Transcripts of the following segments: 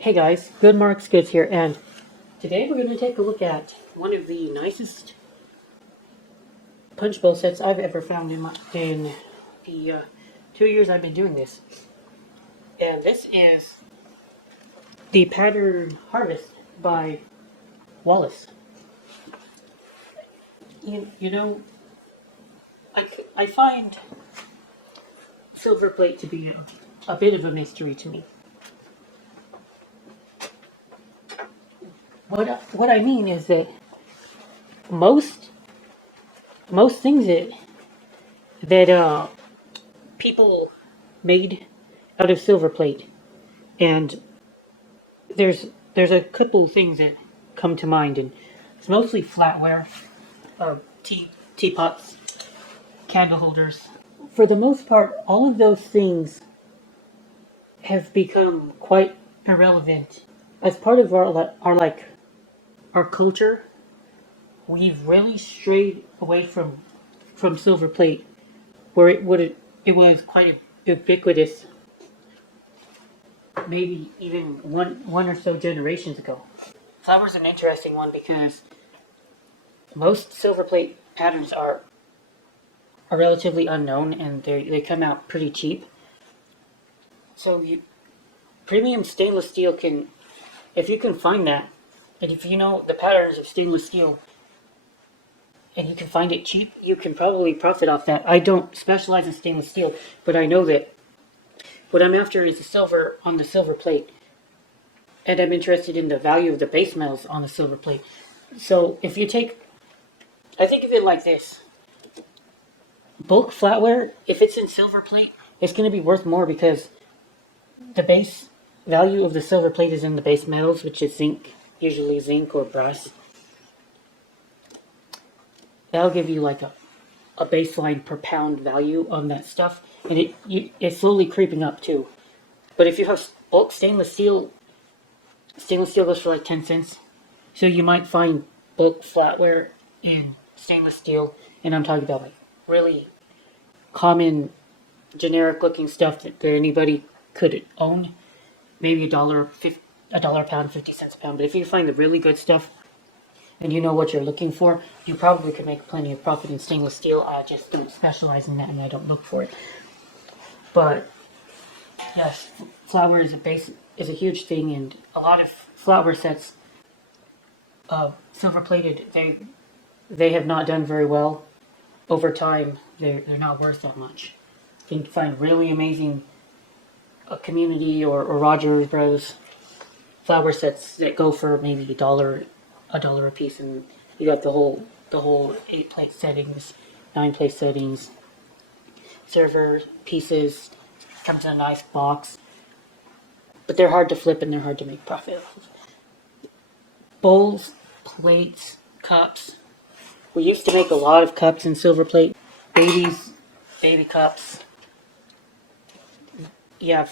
Hey guys, Good Marks Goods here, and today we're going to take a look at one of the nicest punch bowl sets I've ever found in the 2 years I've been doing this. And this is the Pattern Harvest by Wallace. You know, I find Silverplate to be a bit of a mystery to me. What I mean is that most most things that people made out of Silverplate, and there's a couple things that come to mind, and it's mostly flatware, teapots, candle holders. For the most part, all of those things have become quite irrelevant as part of our culture. We've really strayed away from Silverplate, where it was quite ubiquitous, maybe even one or so generations ago. Flower's an interesting one because most Silverplate patterns are relatively unknown, and they come out pretty cheap. So premium stainless steel can, if you can find that, and if you know the patterns of stainless steel, and you can find it cheap, you can probably profit off that. I don't specialize in stainless steel, but I know that what I'm after is the silver on the silver plate, and I'm interested in the value of the base metals on the silver plate. So if you take, I think of it like this: bulk flatware, if it's in silver plate, it's going to be worth more because the base value of the silver plate is in the base metals, which is zinc, usually zinc or brass. That'll give you like a baseline per pound value on that stuff, and it's slowly creeping up too. But if you have bulk stainless steel goes for like 10 cents. So you might find bulk flatware in stainless steel, and I'm talking about like really common, generic looking stuff that anybody could own. Maybe a dollar a pound, 50 cents a pound. But if you find the really good stuff and you know what you're looking for, you probably could make plenty of profit in stainless steel. I just don't specialize in that, and I don't look for it. But yes, flour is a huge thing, and a lot of flour sets, silver plated, they have not done very well. Over time, they're not worth that much. You can find really amazing community or Rogers Bros flour sets that go for maybe a dollar a piece, and you got the whole 8-plate settings, 9-plate settings, server pieces, comes in a nice box, but they're hard to flip and they're hard to make profit off. Bowls, plates, cups. We used to make a lot of cups in silver plate. Baby cups. Yeah,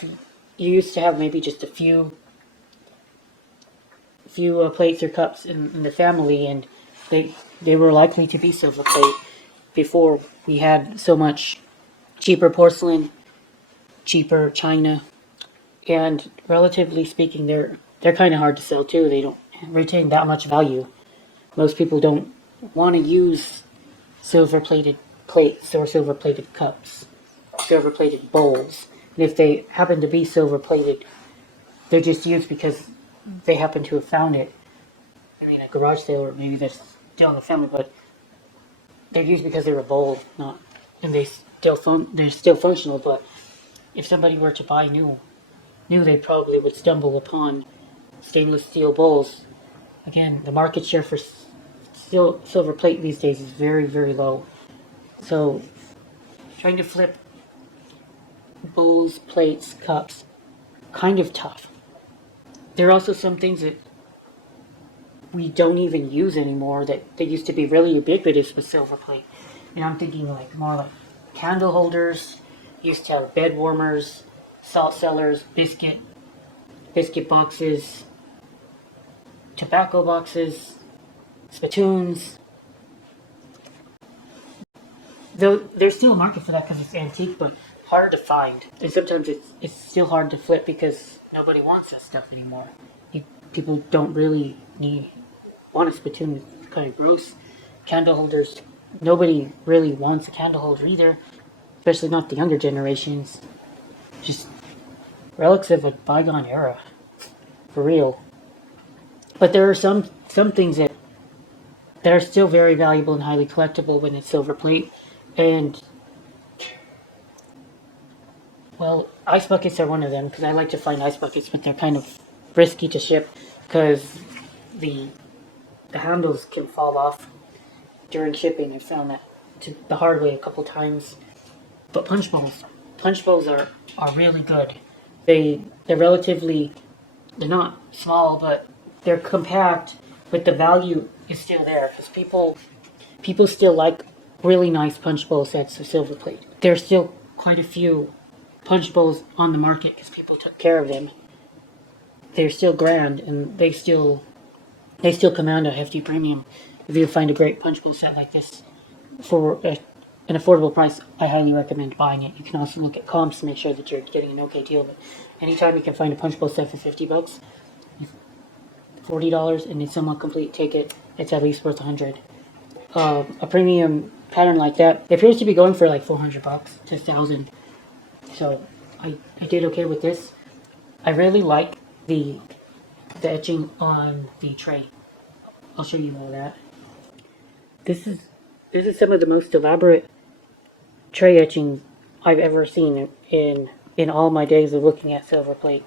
you used to have maybe just a few plates or cups in the family, and they were likely to be silver plate before we had so much cheaper porcelain, cheaper china, and relatively speaking, they're kind of hard to sell too. They don't retain that much value. Most people don't want to use silver plated plates or silver plated cups, silver plated bowls. And if they happen to be silver plated, they're just used because they happen to have found it. I mean, a garage sale, or maybe they're still in the family, but they're used because they're a bowl, not, and they're still functional. But if somebody were to buy new, they probably would stumble upon stainless steel bowls. Again, the market share for silver plate these days is very, very low. So trying to flip bowls, plates, cups, kind of tough. There are also some things that we don't even use anymore that they used to be really ubiquitous with silver plate. And I'm thinking like more like candle holders, used to have bed warmers, salt cellars, biscuit boxes, tobacco boxes, spittoons. Though there's still a market for that because it's antique, but hard to find. And sometimes it's still hard to flip because nobody wants that stuff anymore. People don't really want a spittoon. It's kind of gross. Candle holders, nobody really wants a candle holder either, especially not the younger generations. Just relics of a bygone era, for real. But there are some things that are still very valuable and highly collectible when it's silver plate. And, well, ice buckets are one of them, because I like to find ice buckets, but they're kind of risky to ship, because the handles can fall off during shipping. I found that the hard way a couple times. But punch bowls are really good. They're relatively, they're not small, but they're compact, but the value is still there, because people still like really nice punch bowl sets of silver plate. There's still quite a few punch bowls on the market because people took care of them. They're still grand, and they still command a hefty premium. If you find a great punch bowl set like this for an affordable price, I highly recommend buying it. You can also look at comps to make sure that you're getting an okay deal. But anytime you can find a punch bowl set for $50, $40, and it's somewhat complete, take it. It's at least worth $100. A premium pattern like that, it appears to be going for like $400 to $1,000. So I did okay with this. I really like the etching on the tray. I'll show you all that. This is some of the most elaborate tray etching I've ever seen in all my days of looking at silver plate.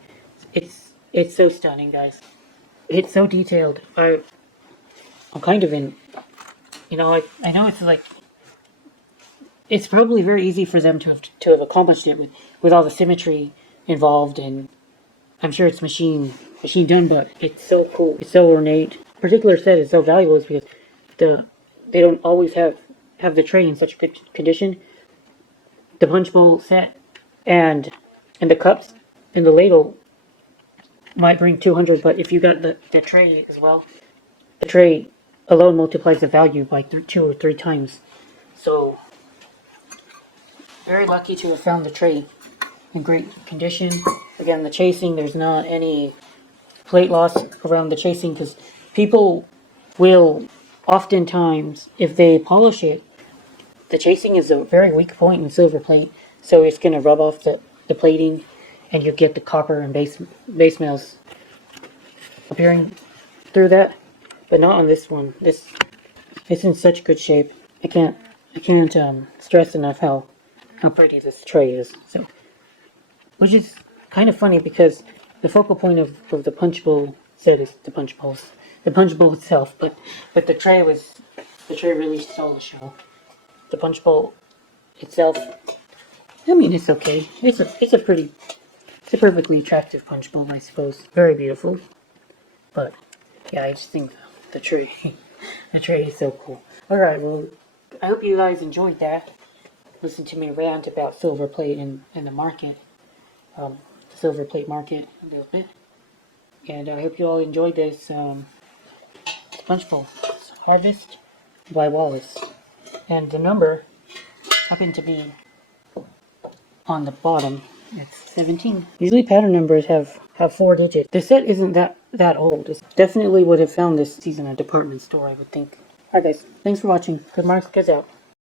It's so stunning, guys. It's so detailed. I'm kind of in, I know it's like, it's probably very easy for them to have accomplished it with all the symmetry involved, and I'm sure it's machine done, but it's so cool. It's so ornate. A particular set is so valuable is because they don't always have the tray in such good condition. The punch bowl set and the cups and the ladle might bring 200, but if you got the tray as well, the tray alone multiplies the value by 2 or 3 times. So, very lucky to have found the tray in great condition. Again, the chasing, there's not any plate loss around the chasing, because people will oftentimes, if they polish it, the chasing is a very weak point in silver plate, so it's going to rub off the plating, and you get the copper and base metals appearing through that. But not on this one. It's in such good shape. I can't stress enough how pretty this tray is. So, which is kind of funny because the focal point of the punch bowl set is the punch bowl itself, but the tray really stole the show. The punch bowl itself, I mean, it's okay. It's a perfectly attractive punch bowl, I suppose. Very beautiful. But yeah, I just think the tray is so cool. Alright, well, I hope you guys enjoyed that. Listen to me rant about silver plate and the market. The silver plate market a little bit. And I hope you all enjoyed this punch bowl. It's Harvest by Wallace. And the number happened to be on the bottom. It's 17. Usually pattern numbers have 4 digits. The set isn't that old. It definitely would have found this season at a department store, I would think. Alright guys, thanks for watching. Good Marks, guys out.